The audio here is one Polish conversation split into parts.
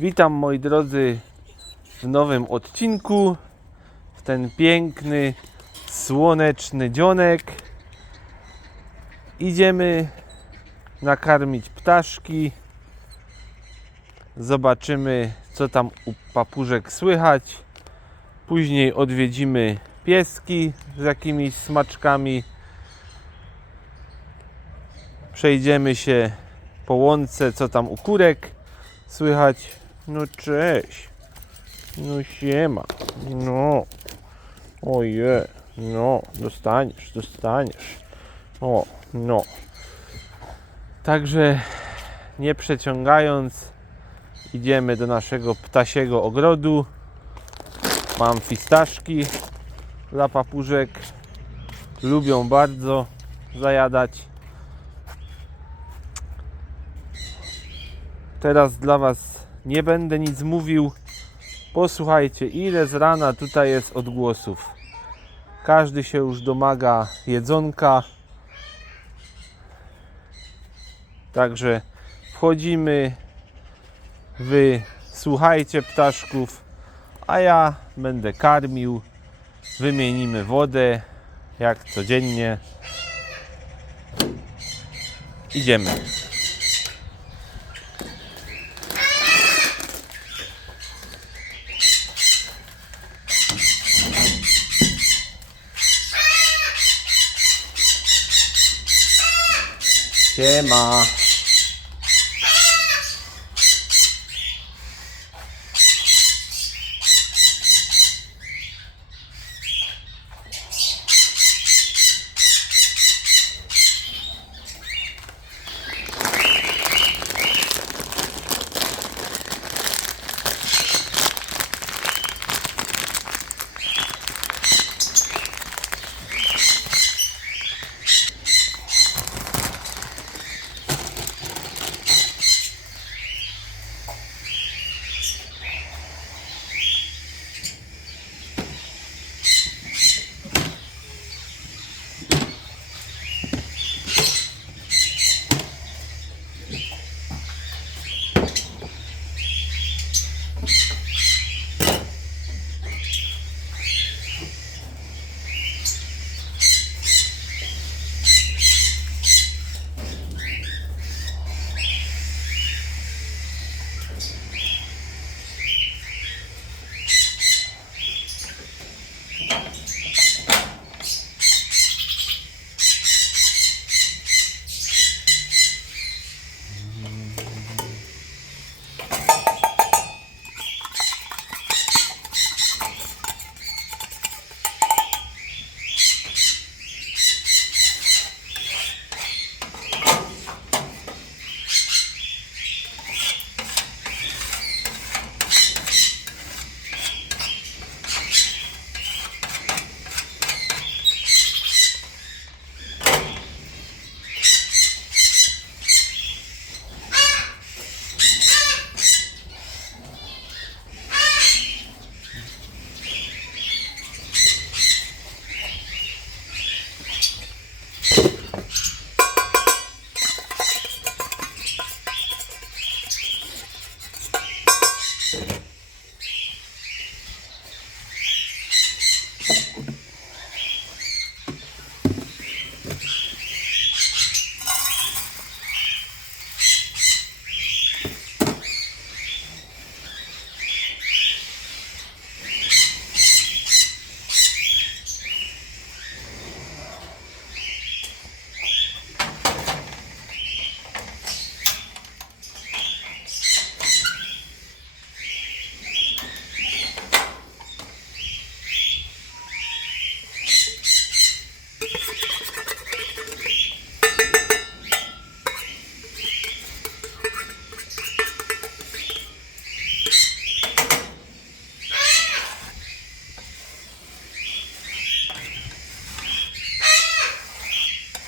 Witam moi drodzy w nowym odcinku, w ten piękny, słoneczny dzionek. Idziemy nakarmić ptaszki. Zobaczymy, co tam u papużek słychać. Później odwiedzimy pieski z jakimiś smaczkami. Przejdziemy się po łące, co tam u kurek słychać. No cześć. No siema. No. Oje. No. Dostaniesz. O. No. Także nie przeciągając, idziemy do naszego ptasiego ogrodu. Mam fistaszki dla papużek. Lubią bardzo zajadać. Teraz dla Was nie będę nic mówił. Posłuchajcie, ile z rana tutaj jest odgłosów. Każdy się już domaga jedzonka. Także wchodzimy. Wy słuchajcie ptaszków, a ja będę karmił. Wymienimy wodę jak codziennie. Idziemy. Siema.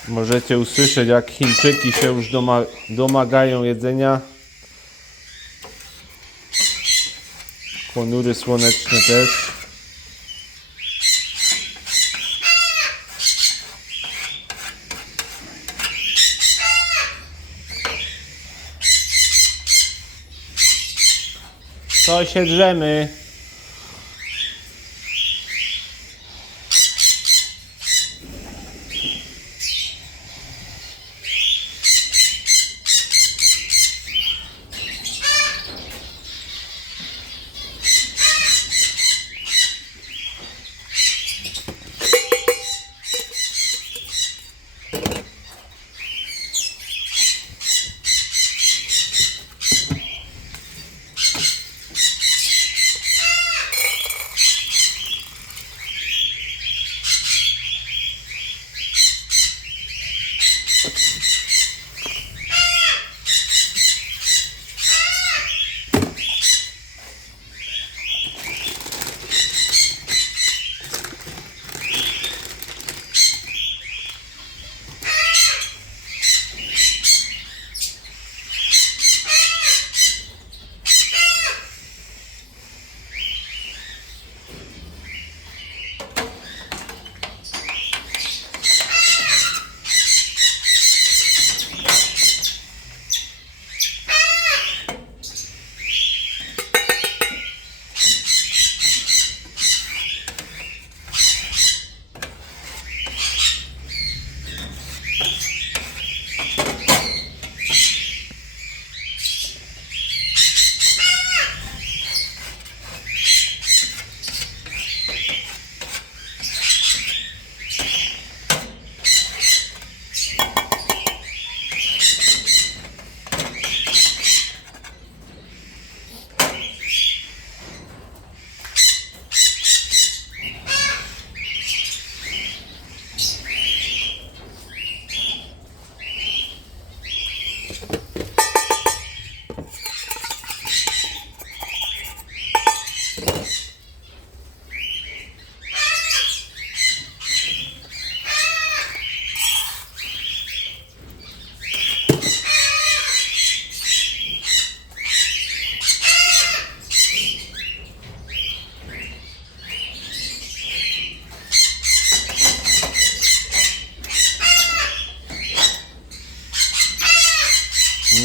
Możecie usłyszeć, jak Chińczyki się już domagają jedzenia. Ponury słoneczne też. To się drzemy.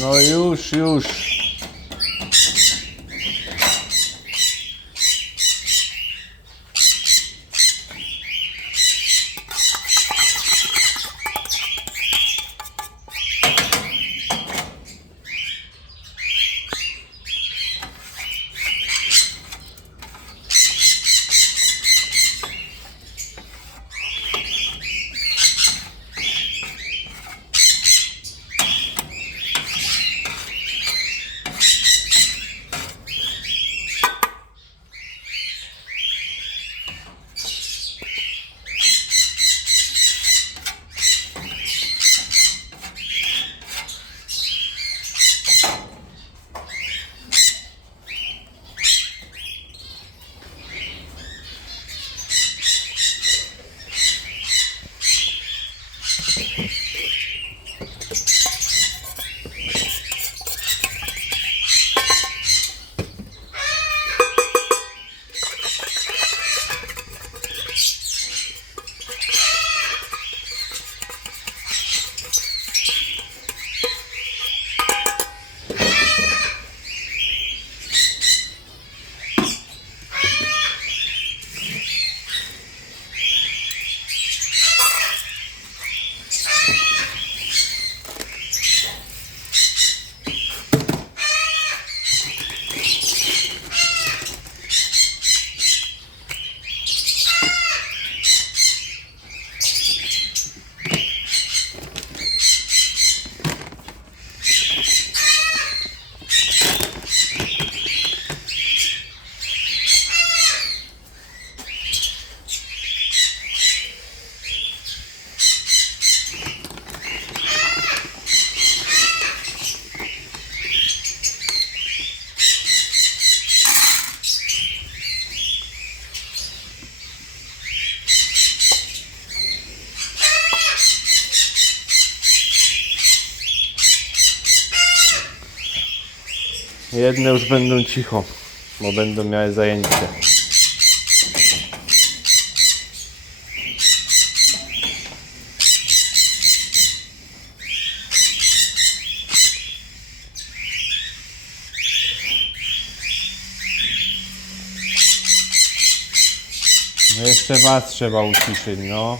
No już. Jedne już będą cicho, bo będą miały zajęcie. No jeszcze was trzeba uciszyć, no.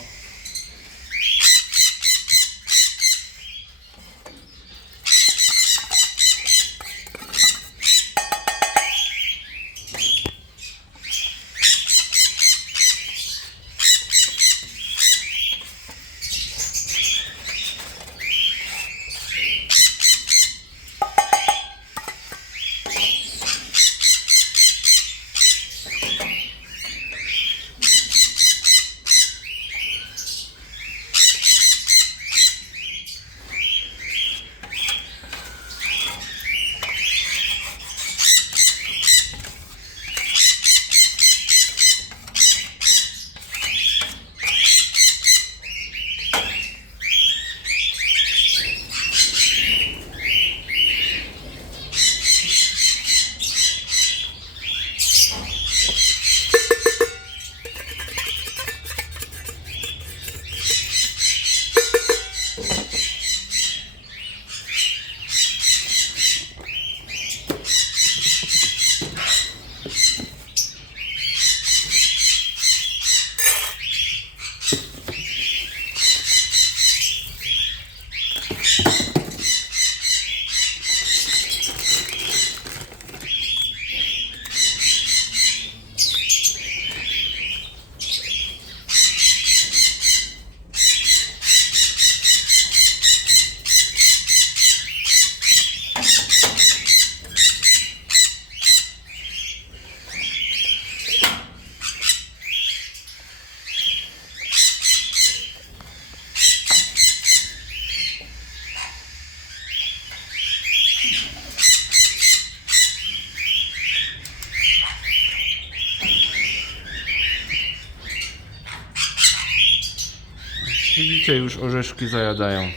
Widzicie, już orzeszki zajadają.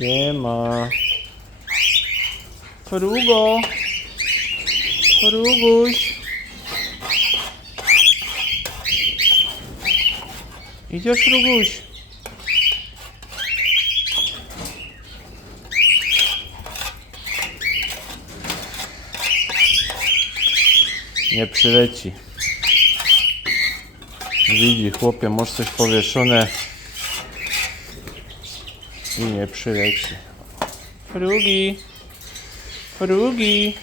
Nie ma. Frugo. Fruguś. Idziesz, Fruguś? Nie przyleci. Widzi, chłopie, masz coś powieszone i nie przyleci. Frugi. Frugi.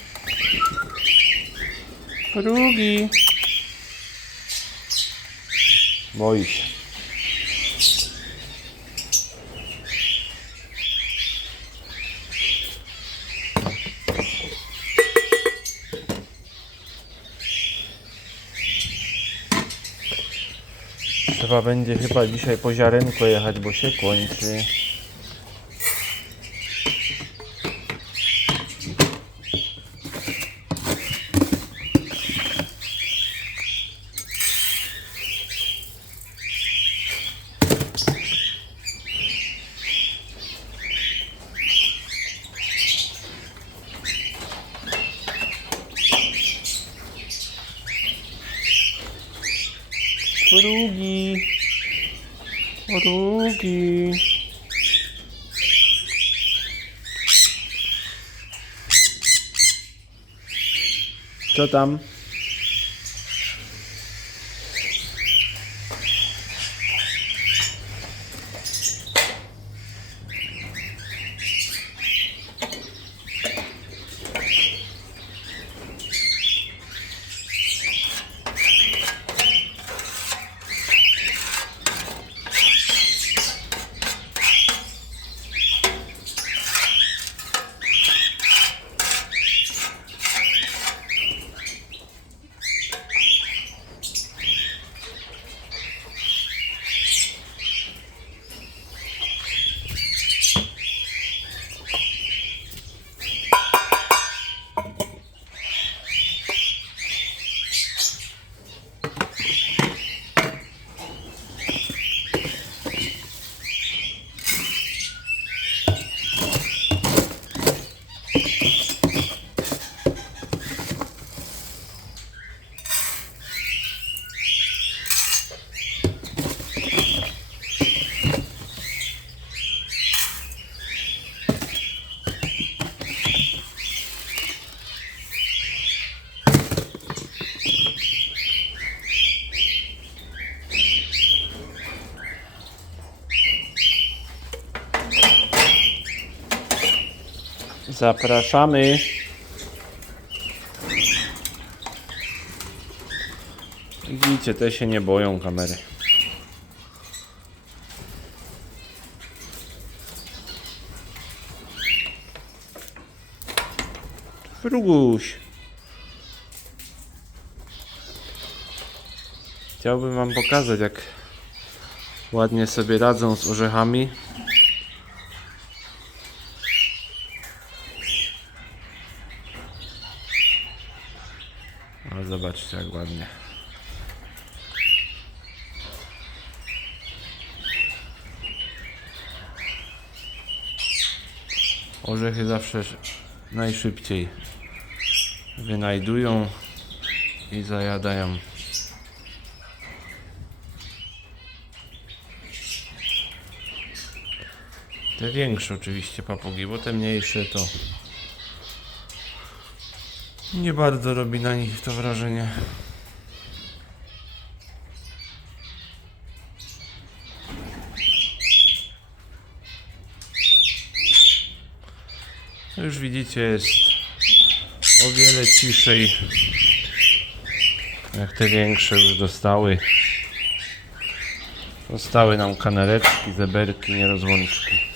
Frugi. Boi się. Trzeba będzie chyba dzisiaj po ziarenko jechać, bo się kończy. Frugi. Frugi. Co tam? Zapraszamy. Widzicie, te się nie boją kamery. Fruguś. Chciałbym wam pokazać, jak ładnie sobie radzą z orzechami. Ale zobaczcie, jak ładnie. Orzechy zawsze najszybciej wynajdują i zajadają. Te większe oczywiście papugi, bo te mniejsze to nie bardzo robi na nich to wrażenie. Już widzicie, jest o wiele ciszej, jak te większe już dostały. Zostały nam kanereczki, zeberki, nierozłączki.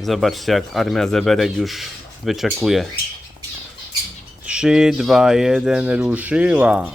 Zobaczcie, jak armia zeberek już wyczekuje. 3, 2, 1, ruszyła.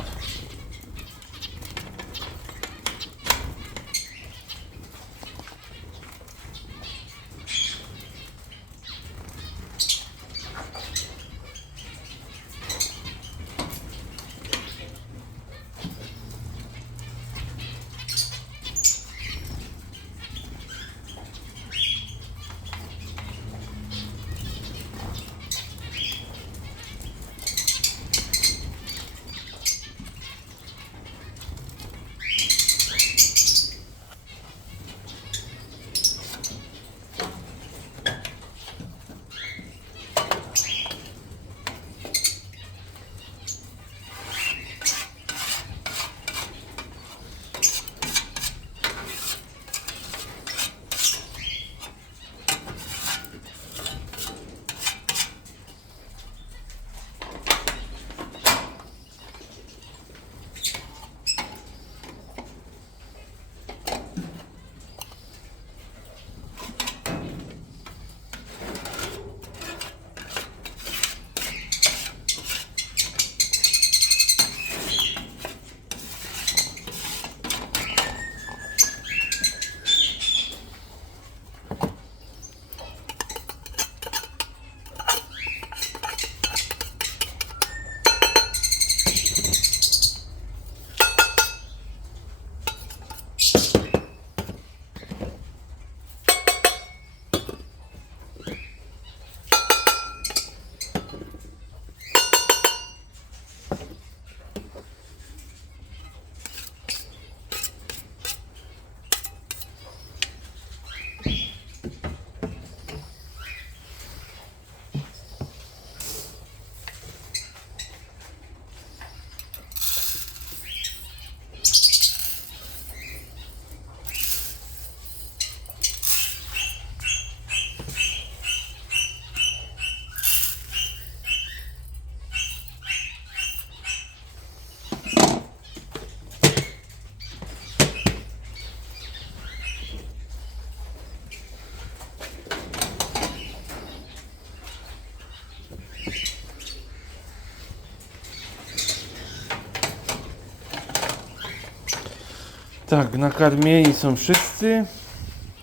Tak, nakarmieni są wszyscy.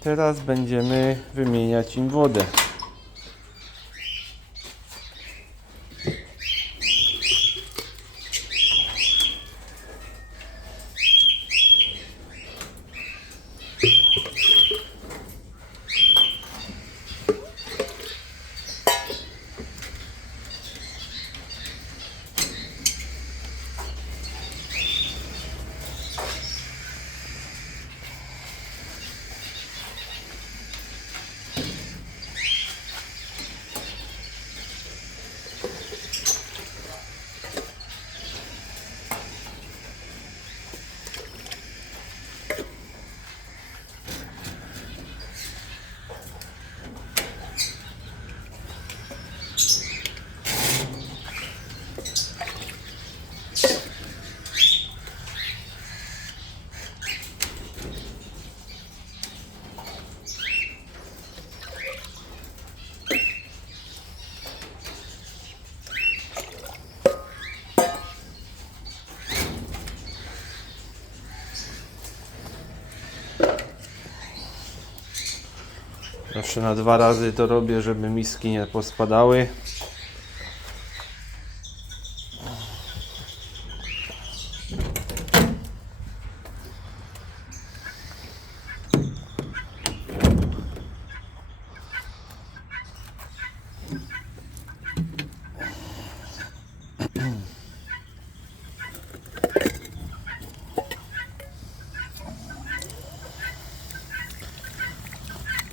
Teraz będziemy wymieniać im wodę. Zawsze na 2 razy to robię, żeby miski nie pospadały.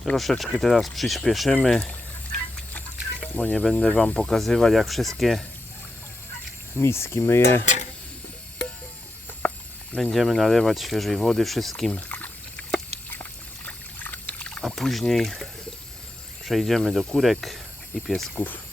Troszeczkę teraz przyspieszymy, bo nie będę Wam pokazywać, jak wszystkie miski myję. Będziemy nalewać świeżej wody wszystkim, a później przejdziemy do kurek i piesków.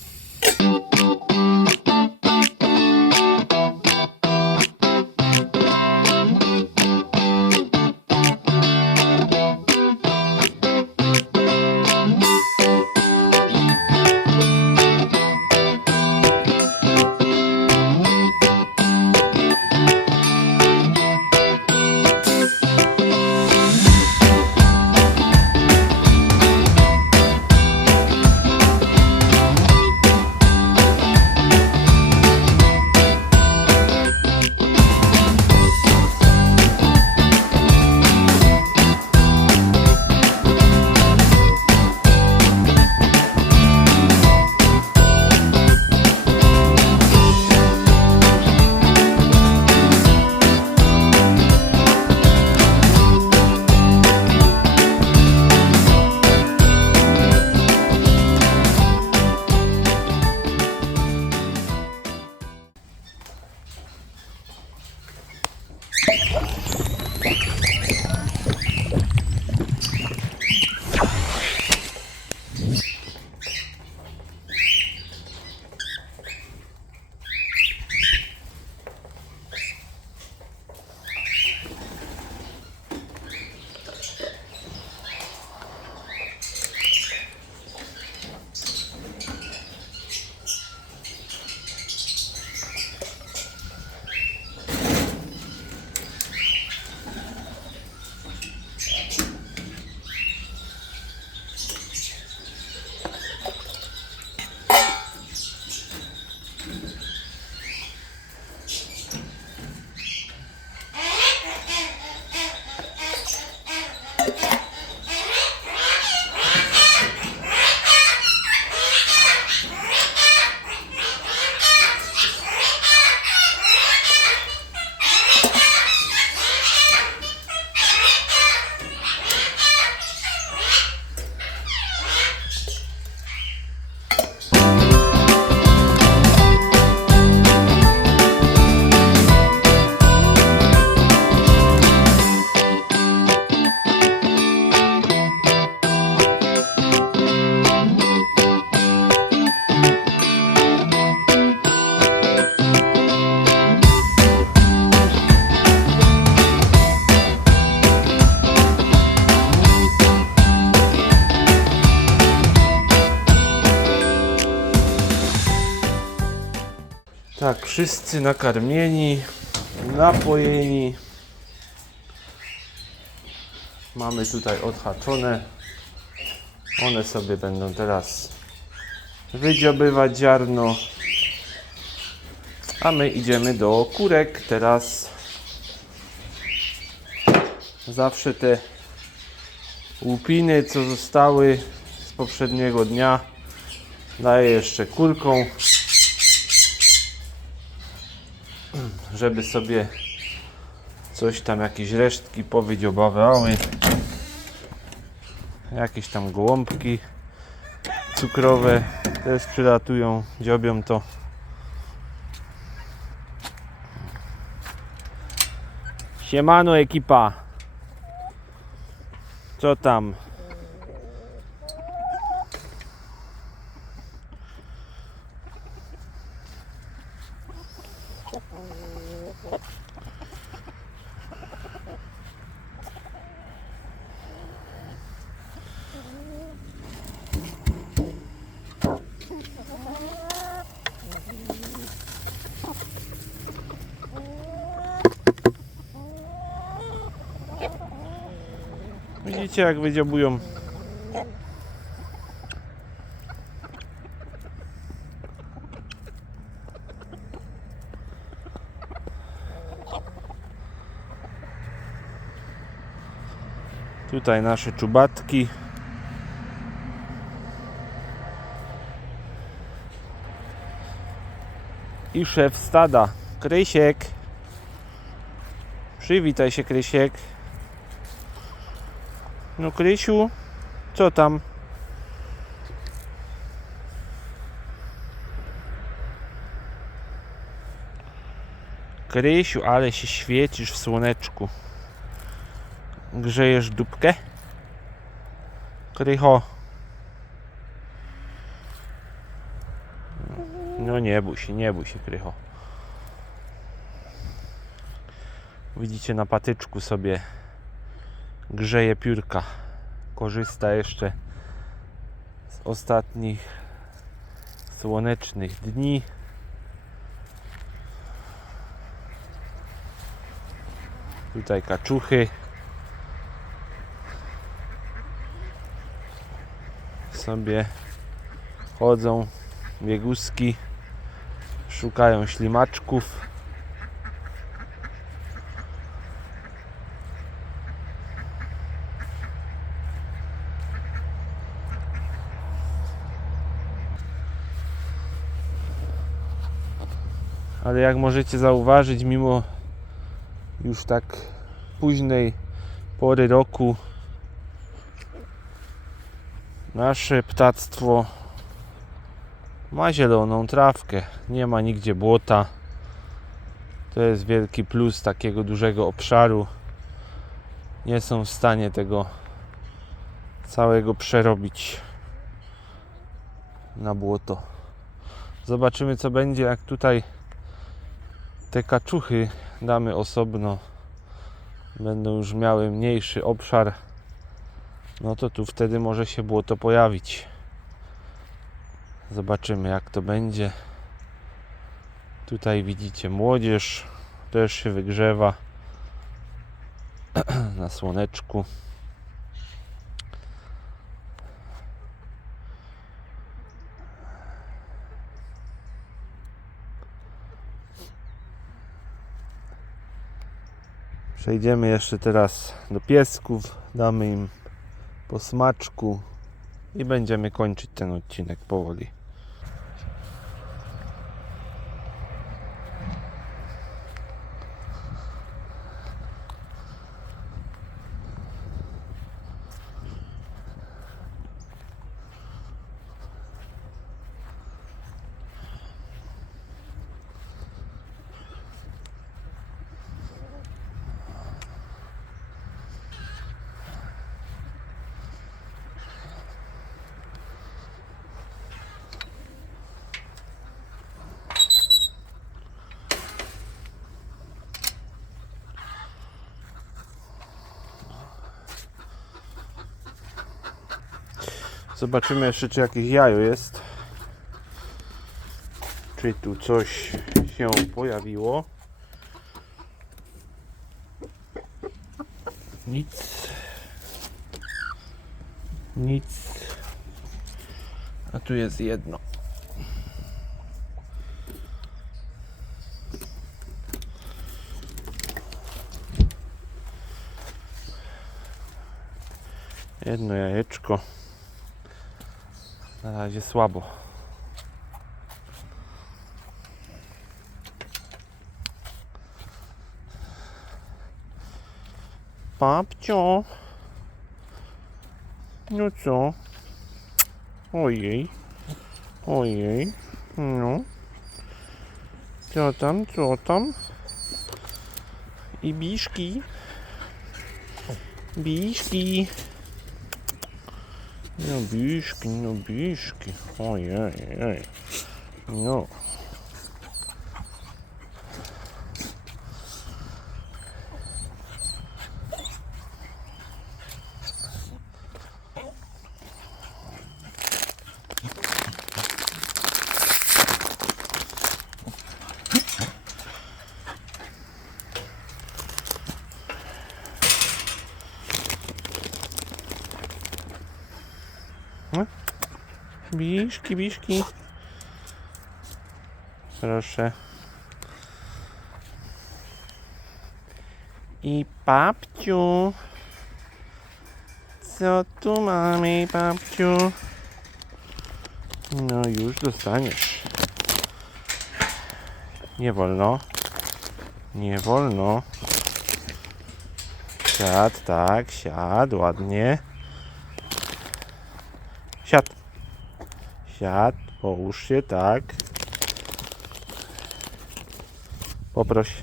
Tak, wszyscy nakarmieni, napojeni. Mamy tutaj odhaczone. One sobie będą teraz wydziobywać ziarno. A my idziemy do kurek teraz. Zawsze te łupiny, co zostały z poprzedniego dnia, daję jeszcze kurkom, żeby sobie coś tam, jakieś resztki powydziobawały. Jakieś tam gołąbki cukrowe też przylatują, dziobią to. Siemano ekipa. Co tam? Widzicie, jak wydziobują. Tutaj nasze czubatki. I szef stada, Krysiek. Przywitaj się, Krysiek. No Krysiu, co tam? Krysiu, ale się świecisz w słoneczku. Grzejesz dupkę? Krycho. No nie bój się, Krycho. Widzicie, na patyczku sobie grzeje piórka. Korzysta jeszcze z ostatnich słonecznych dni. Tutaj kaczuchy sobie chodzą, bieguski, szukają ślimaczków. Ale jak możecie zauważyć, mimo już tak późnej pory roku, nasze ptactwo ma zieloną trawkę, nie ma nigdzie błota. To jest wielki plus takiego dużego obszaru. Nie są w stanie tego całego przerobić na błoto. Zobaczymy, co będzie, jak tutaj te kaczuchy damy osobno. Będą już miały mniejszy obszar. No to tu wtedy może się błoto pojawić. Zobaczymy, jak to będzie. Tutaj widzicie, młodzież też się wygrzewa na słoneczku. Przejdziemy jeszcze teraz do piesków, damy im po smaczku i będziemy kończyć ten odcinek powoli. Zobaczymy jeszcze, czy jakieś jajo jest. Czy tu coś się pojawiło. Nic. Nic. A tu jest jedno. Jedno jajeczko. Na razie słabo. Babcio. No co? Ojej. Ojej. No. Co tam? Co tam? I biszki. Biszki. No biszki, no biszki. Ojej. No. Biszki, biszki. Proszę. I babciu. Co tu mamy, babciu? No już dostaniesz. Nie wolno. Nie wolno. Siad, tak, siad, ładnie. Siad. Siad, połóż się, tak. Poproś.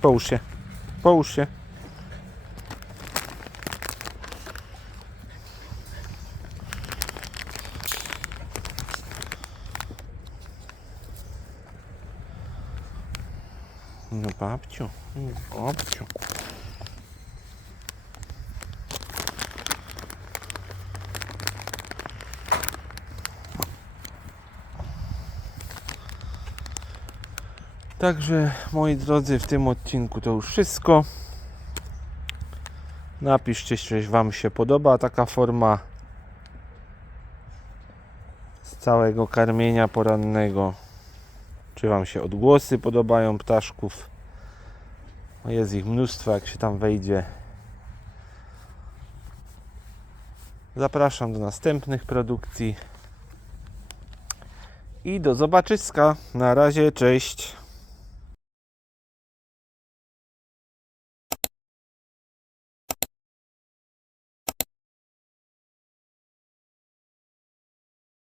Połóż się. Połóż się. No babciu, babciu. Także moi drodzy, w tym odcinku to już wszystko. Napiszcie, czy Wam się podoba taka forma z całego karmienia porannego. Czy Wam się odgłosy podobają ptaszków? Jest ich mnóstwo, jak się tam wejdzie. Zapraszam do następnych produkcji. I do zobaczyska. Na razie, cześć.